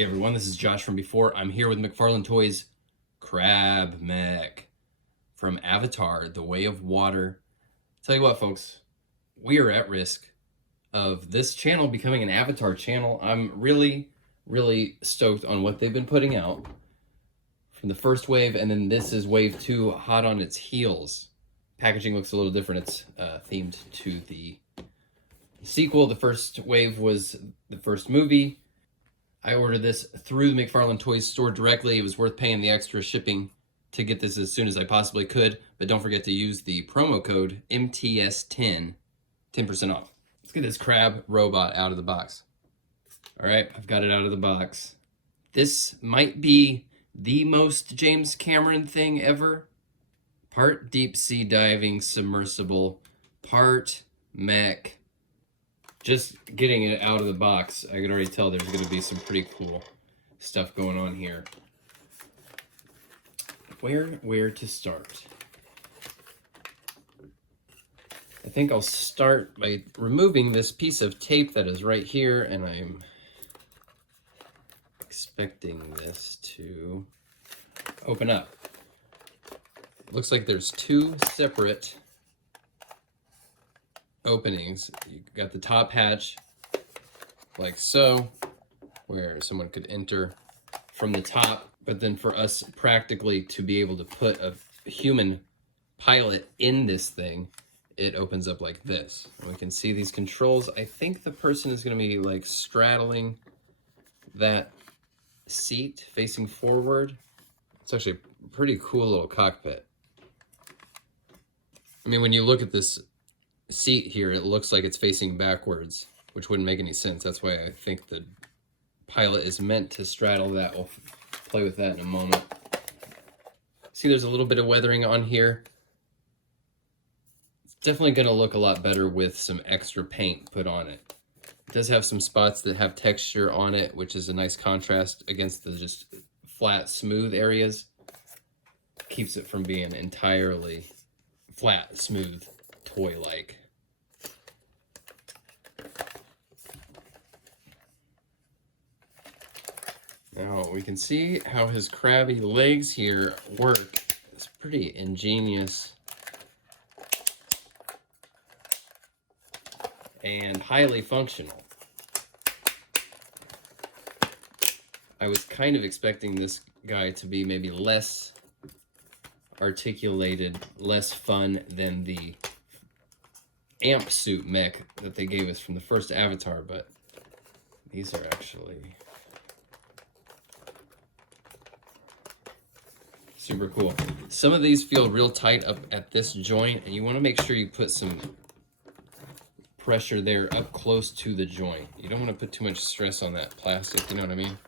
Hey everyone, this is Josh from before. I'm here with McFarlane Toys Crab Mech from Avatar, The Way of Water. Tell you what, folks, we are at risk of this channel becoming an Avatar channel. I'm really stoked on what they've been putting out from the first wave, and then this is wave 2, hot on its heels. Packaging looks a little different. It's themed to the sequel. The first wave was the first movie. I ordered this through the McFarlane Toys store directly. It was worth paying the extra shipping to get this as soon as I possibly could. But don't forget to use the promo code MTS10, 10% off. Let's get this crab robot out of the box. All right, I've got it out of the box. This might be the most James Cameron thing ever. Part deep sea diving submersible, part mech. Just getting it out of the box, I can already tell there's going to be some pretty cool stuff going on here. Where to start? I think I'll start by removing this piece of tape that is right here, and I'm expecting this to open up. It looks like there's two separate openings. You got the top hatch like so, where someone could enter from the top, but then for us practically to be able to put a human pilot in this thing, it opens up like this. And we can see these controls. I think the person is going to be like straddling that seat facing forward. It's actually a pretty cool little cockpit. I mean, when you look at this seat here, it looks like it's facing backwards, which wouldn't make any sense. That's why I think the pilot is meant to straddle that. We'll play with that in a moment. See, there's a little bit of weathering on here. It's definitely going to look a lot better with some extra paint put on it. It does have some spots that have texture on it, which is a nice contrast against the just flat, smooth areas. Keeps it from being entirely flat, smooth, toy-like. Now we can see how his crabby legs here work. It's pretty ingenious and highly functional. I was kind of expecting this guy to be maybe less articulated, less fun than the amp suit mech that they gave us from the first Avatar, but these are actually super cool. Some of these feel real tight up at this joint, and you want to make sure you put some pressure there up close to the joint. You don't want to put too much stress on that plastic, you know what I mean?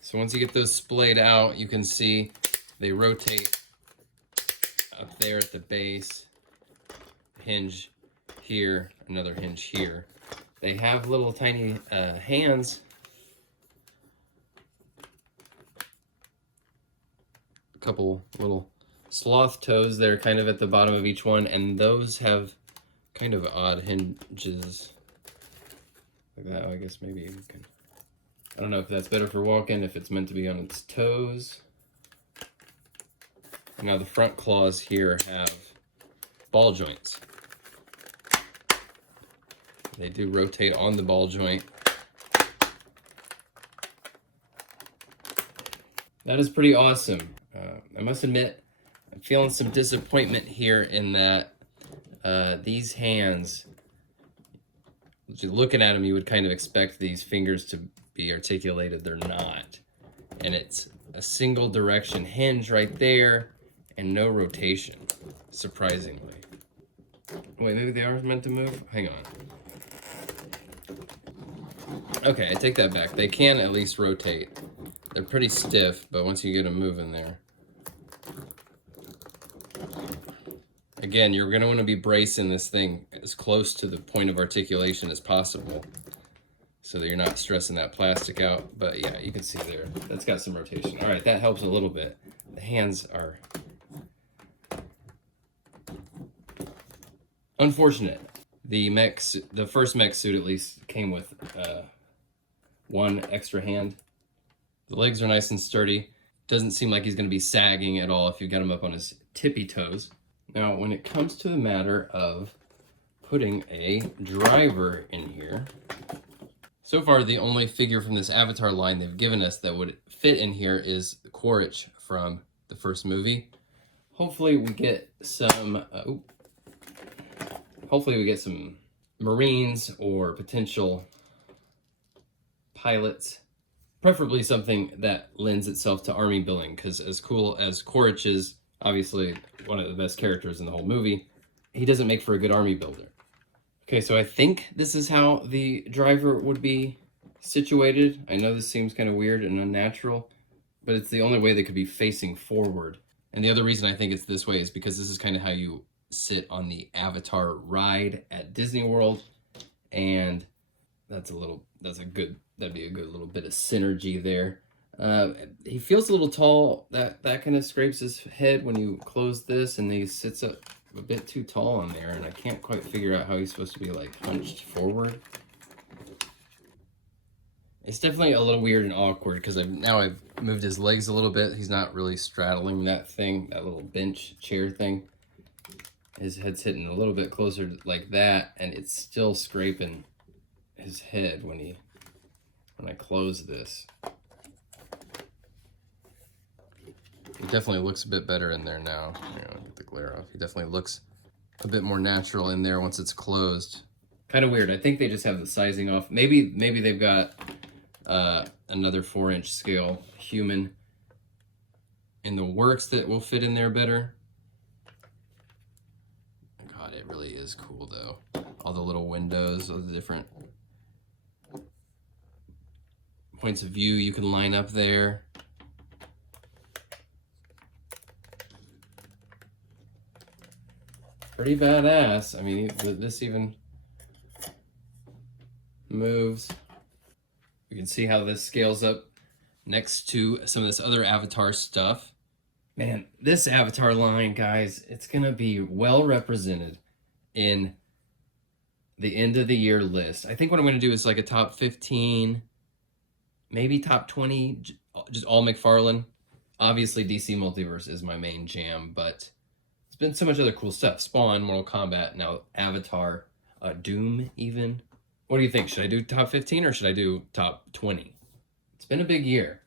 So once you get those splayed out, you can see they rotate up there at the base. Hinge here, another hinge here. They have little tiny hands. A couple little sloth toes there kind of at the bottom of each one, and those have kind of odd hinges like that. I guess maybe you can, I don't know if that's better for walking, if it's meant to be on its toes. Now the front claws here have ball joints. They do rotate on the ball joint. That is pretty awesome. I must admit, I'm feeling some disappointment here in that these hands, looking at them, you would kind of expect these fingers to be articulated. They're not. And it's a single direction hinge right there and no rotation, surprisingly. Wait, maybe they are meant to move? Hang on. Okay, I take that back. They can at least rotate. They're pretty stiff, but once you get them moving there. Again, you're going to want to be bracing this thing as close to the point of articulation as possible so that you're not stressing that plastic out. But yeah, you can see there, that's got some rotation. All right, that helps a little bit. The hands are unfortunate. The first mech suit at least came with one extra hand. The legs are nice and sturdy. Doesn't seem like he's going to be sagging at all if you get him up on his tippy toes. Now, when it comes to the matter of putting a driver in here, so far the only figure from this Avatar line they've given us that would fit in here is Quaritch from the first movie. Hopefully we get some Marines or potential pilots, preferably something that lends itself to army building, because as cool as Quaritch is, obviously one of the best characters in the whole movie, he doesn't make for a good army builder. Okay, so I think this is how the driver would be situated. I know this seems kind of weird and unnatural, but it's the only way they could be facing forward. And the other reason I think it's this way is because this is kind of how you sit on the Avatar ride at Disney World, and that'd be a good little bit of synergy there. He feels a little tall. That kind of scrapes his head when you close this, and he sits up a bit too tall on there, and I can't quite figure out how he's supposed to be like hunched forward. It's definitely a little weird and awkward because I've moved his legs a little bit. He's not really straddling that thing, that little bench chair thing. His head's hitting a little bit closer like that, and it's still scraping his head when I close this. He definitely looks a bit better in there now. I'll get the glare off. He definitely looks a bit more natural in there once it's closed. Kind of weird. I think they just have the sizing off. Maybe they've got another 4-inch scale human in the works that will fit in there better. God, it really is cool though. All the little windows, all the different points of view you can line up there. Pretty badass. I mean, this even moves. You can see how this scales up next to some of this other Avatar stuff. Man, this Avatar line, guys, it's going to be well represented in the end of the year list. I think what I'm going to do is like a top 15, maybe top 20, just all McFarlane. Obviously, DC Multiverse is my main jam, but there's been so much other cool stuff. Spawn, Mortal Kombat, now Avatar, Doom even. What do you think? Should I do top 15 or should I do top 20? It's been a big year.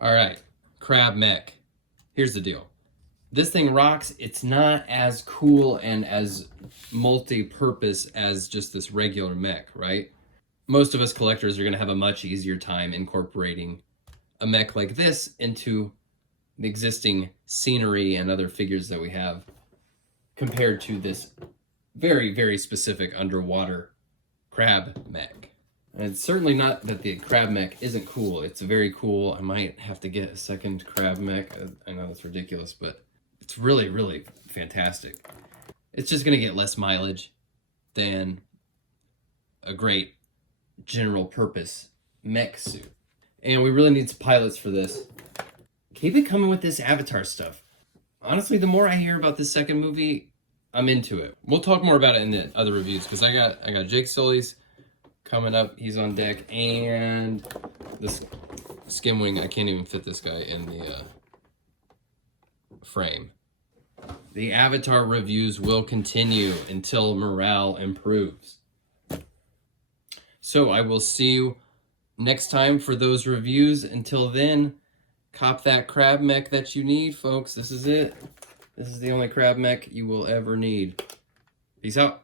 All right, Crab Mech. Here's the deal. This thing rocks. It's not as cool and as multi-purpose as just this regular mech, right? Most of us collectors are going to have a much easier time incorporating a mech like this into the existing scenery and other figures that we have compared to this very, very specific underwater crab mech. And it's certainly not that the crab mech isn't cool. It's very cool. I might have to get a second crab mech. I know it's ridiculous, but it's really, really fantastic. It's just going to get less mileage than a great general purpose mech suit. And we really need some pilots for this. Keep it coming with this Avatar stuff. Honestly, the more I hear about this second movie, I'm into it. We'll talk more about it in the other reviews, because I got Jake Sully's coming up. He's on deck, and this Skimwing. I can't even fit this guy in the frame. The Avatar reviews will continue until morale improves. So I will see you next time for those reviews. Until then, cop that crab mech that you need, folks. This is it. This is the only crab mech you will ever need. Peace out.